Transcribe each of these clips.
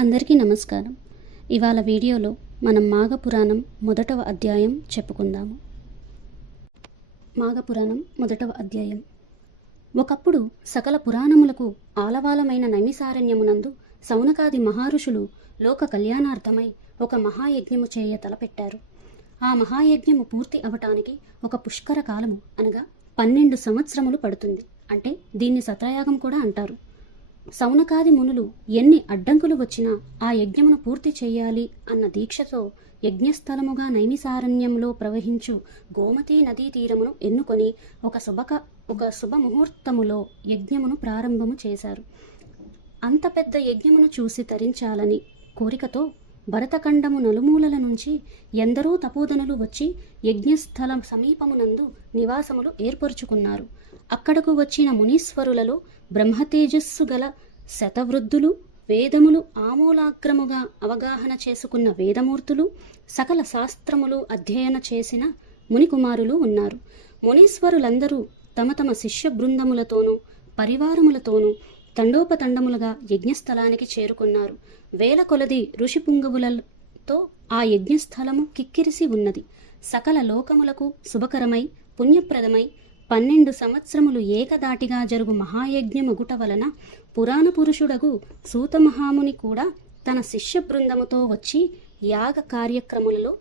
అందరికీ నమస్కారం. ఇవాళ వీడియోలో మనం మాఘపురాణం 1వ అధ్యాయం చెప్పుకుందాము. మాఘపురాణం 1వ అధ్యాయం. ఒకప్పుడు సకల పురాణములకు ఆలవాలమైన నైమిసారణ్యమునందు సౌనకాది మహారుషులు లోక కళ్యాణార్థమై ఒక మహాయజ్ఞము చేయ తలపెట్టారు. ఆ మహాయజ్ఞము పూర్తి అవటానికి ఒక పుష్కర కాలము అనగా 12 సంవత్సరములు పడుతుంది. అంటే దీన్ని సత్రయాగం కూడా అంటారు. సౌనకాది మునులు ఎన్ని అడ్డంకులు వచ్చినా ఆ యజ్ఞమును పూర్తి చేయాలి అన్న దీక్షతో యజ్ఞస్థలముగా నైమిసారణ్యంలో ప్రవహించు గోమతీ నదీ తీరమును ఎన్నుకొని ఒక శుభముహూర్తములో యజ్ఞమును ప్రారంభము చేశారు. అంత పెద్ద యజ్ఞమును చూసి తరించాలని కోరికతో భరతఖండము నలుమూలల నుంచి ఎందరో తపోధనులు వచ్చి యజ్ఞస్థలం సమీపమునందు నివాసములు ఏర్పరుచుకున్నారు. అక్కడకు వచ్చిన మునీశ్వరులలో బ్రహ్మతేజస్సు గల శతవృద్ధులు, వేదములు ఆమూలాగ్రముగా అవగాహన చేసుకున్న వేదమూర్తులు, సకల శాస్త్రములు అధ్యయన చేసిన మునికుమారులు ఉన్నారు. మునీశ్వరులందరూ తమ తమ శిష్య బృందములతోనూ పరివారములతోనూ తండోపతండములుగా యజ్ఞస్థలానికి చేరుకున్నారు. వేల కొలది ఋషి పుంగవులతో ఆ యజ్ఞస్థలము కిక్కిరిసి ఉన్నది. సకల లోకములకు శుభకరమై పుణ్యప్రదమై 12 సంవత్సరములు ఏకదాటిగా జరుగు మహాయజ్ఞమగుట వలన పురాణ పురుషుడగు సూతమహాముని కూడా తన శిష్య బృందముతో వచ్చి యాగ కార్యక్రములలో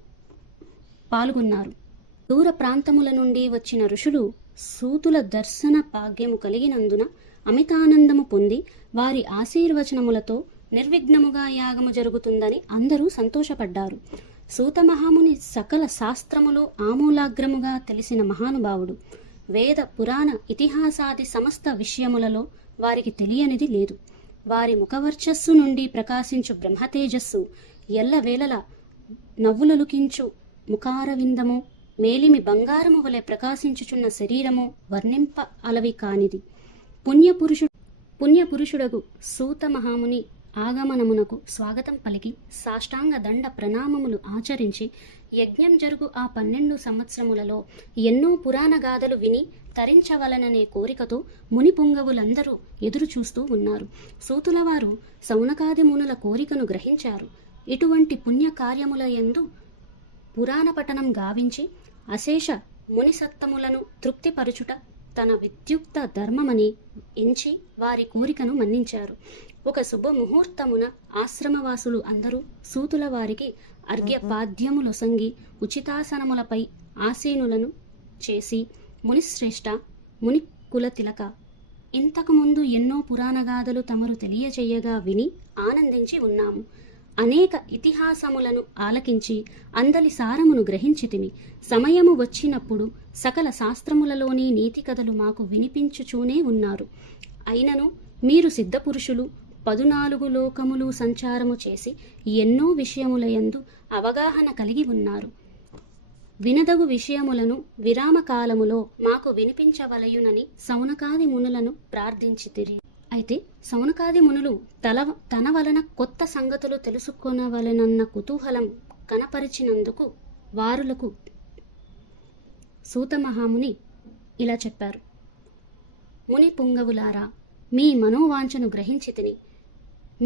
పాల్గొన్నారు. దూర ప్రాంతముల నుండి వచ్చిన ఋషులు సూతుల దర్శన భాగ్యము కలిగినందున అమితానందము పొంది వారి ఆశీర్వచనములతో నిర్విఘ్నముగా యాగము జరుగుతుందని అందరూ సంతోషపడ్డారు. సూతమహాముని సకల శాస్త్రములు ఆమూలాగ్రముగా తెలిసిన మహానుభావుడు. వేద పురాణ ఇతిహాసాది సమస్త విషయములలో వారికి తెలియనిది లేదు. వారి ముఖవర్చస్సు నుండి ప్రకాశించు బ్రహ్మతేజస్సు, ఎల్లవేళలా నవ్వులలుకించు ముఖారవిందము, మేలిమి బంగారము వలె ప్రకాశించుచున్న శరీరము వర్ణింప అలవి కానిది. పుణ్యపురుషుడగు సూత మహాముని ఆగమనమునకు స్వాగతం పలికి సాష్టాంగ దండ ప్రణామములు ఆచరించి యజ్ఞం జరుగు ఆ 12 సంవత్సరములలో ఎన్నో పురాణ గాథలు విని తరించవలననే కోరికతో ముని పుంగవులందరూ ఎదురు చూస్తూ ఉన్నారు. సూతులవారు సౌనకాది మునుల కోరికను గ్రహించారు. ఇటువంటి పుణ్య కార్యముల యందు పురాణ పఠనం గావించి అశేష మునిసత్తములను తృప్తిపరచుట తన విద్యుక్త ధర్మమని ఎంచి వారి కోరికను మన్నించారు. ఒక శుభముహూర్తమున ఆశ్రమవాసులు అందరూ సూతుల వారికి అర్ఘ్యపాద్యములొసంగి ఉచితాసనములపై ఆసీనులను చేసి మునిశ్రేష్ఠ, ముని కుల తిలక, ఇంతకుముందు ఎన్నో పురాణగాథలు తమరు తెలియజేయగా విని ఆనందించి ఉన్నాము. అనేక ఇతిహాసములను ఆలకించి అందలి సారమును గ్రహించితిమి. సమయము వచ్చినప్పుడు సకల శాస్త్రములలోని నీతి కథలు మాకు వినిపించుచూనే ఉన్నారు. అయినను మీరు సిద్ధపురుషులు 14 లోకములు సంచారము చేసి ఎన్నో విషయములయందు అవగాహన కలిగి ఉన్నారు. వినదగు విషయములను విరామకాలములో మాకు వినిపించవలయునని సౌనకాది మునులను ప్రార్థించితిరి. అయితే సౌనకాది మునులు తన వలన కొత్త సంగతులు తెలుసుకొనవలెనన్న కుతూహలం కనపరిచినందుకు వారులకు సూతమహాముని ఇలా చెప్పారు. ముని పుంగవులారా, మీ మనోవాంఛను గ్రహించితిని.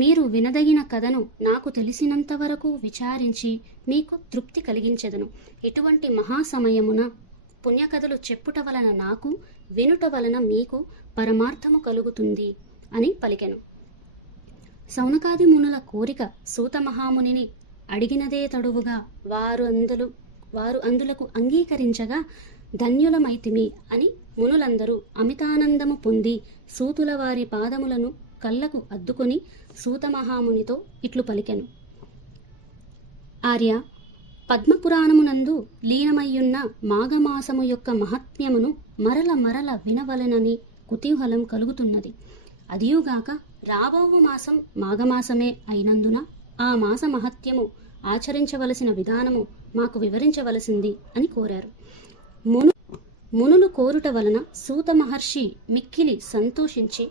మీరు వినదగిన కథను నాకు తెలిసినంతవరకు విచారించి మీకు తృప్తి కలిగించెదను. ఇటువంటి మహాసమయమున పుణ్యకథలు చెప్పుట వలన నాకు, వినుట వలన మీకు పరమార్థము కలుగుతుంది అని పలికెను. సౌనకాది మునుల కోరిక సూతమహామునిని అడిగినదే తడువుగా వారు అందులకు అంగీకరించగా ధన్యులమైతిమి అని మునులందరూ అమితానందము పొంది సూతుల వారి పాదములను కళ్ళకు అద్దుకొని సూతమహామునితో ఇట్లు పలికెను. ఆర్య, పద్మపురాణమునందు లీనమయ్యున్న మాఘమాసము యొక్క మహాత్మ్యమును మరల వినవలెనని కుతూహలం కలుగుతున్నది. అదియుగాక రాబోవు మాసం మాఘమాసమే అయినందున ఆ మాస మహత్యము ఆచరించవలసిన విధానము మాకు వివరించవలసింది అని కోరారు. మునులు కోరుట వలన సూత మహర్షి మిక్కిలి సంతోషించి,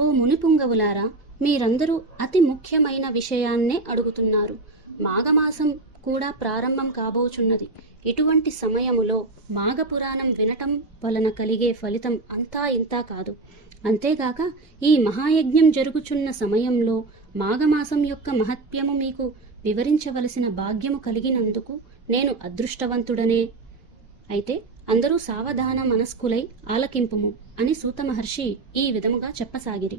ఓ మునిపుంగవులారా, మీరందరూ అతి ముఖ్యమైన విషయాన్నే అడుగుతున్నారు. మాఘమాసం కూడా ప్రారంభం కాబోచున్నది. ఇటువంటి సమయములో మాఘపురాణం వినటం వలన కలిగే ఫలితం అంతా ఇంతా కాదు. అంతేగాక ఈ మహాయజ్ఞం జరుగుచున్న సమయంలో మాఘమాసం యొక్క మహత్యము మీకు వివరించవలసిన భాగ్యము కలిగినందుకు నేను అదృష్టవంతుడనే. అయితే అందరూ సావధాన మనస్కులై ఆలకింపుము అని సూత మహర్షి ఈ విధముగా చెప్పసాగిరి.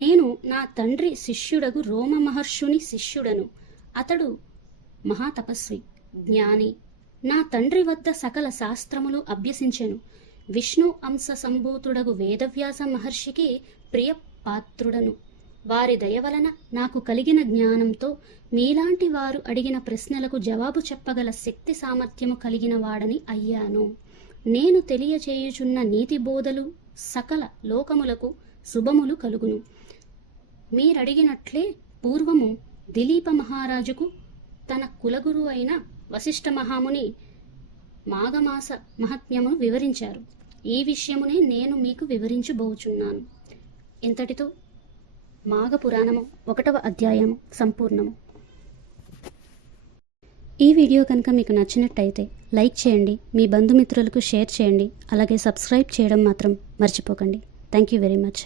నేను నా తండ్రి శిష్యుడగు రోమ మహర్షుని శిష్యుడను. అతడు మహాతపస్వి, జ్ఞాని. నా తండ్రి వద్ద సకల శాస్త్రములు అభ్యసించెను. విష్ణు అంశ సంభూతుడగు వేదవ్యాస మహర్షికి ప్రియ పాత్రుడను. వారి దయ వలన నాకు కలిగిన జ్ఞానంతో మీలాంటి వారు అడిగిన ప్రశ్నలకు జవాబు చెప్పగల శక్తి సామర్థ్యము కలిగిన వాడని అయ్యాను. నేను తెలియచేయుచున్న నీతి బోధలు సకల లోకములకు శుభములు కలుగును. మీరడిగినట్లే పూర్వము దిలీప మహారాజుకు తన కులగురు అయిన వశిష్ఠ మహాముని మాఘమాస మహాత్మ్యమును వివరించారు. ఈ విషయమునే నేను మీకు వివరించబోచున్నాను. ఇంతటితో మాఘ పురాణము 1వ అధ్యాయము సంపూర్ణము. ఈ వీడియో కనుక మీకు నచ్చినట్టయితే లైక్ చేయండి, మీ బంధుమిత్రులకు షేర్ చేయండి, అలాగే సబ్స్క్రైబ్ చేయడం మాత్రం మర్చిపోకండి. Thank you very much.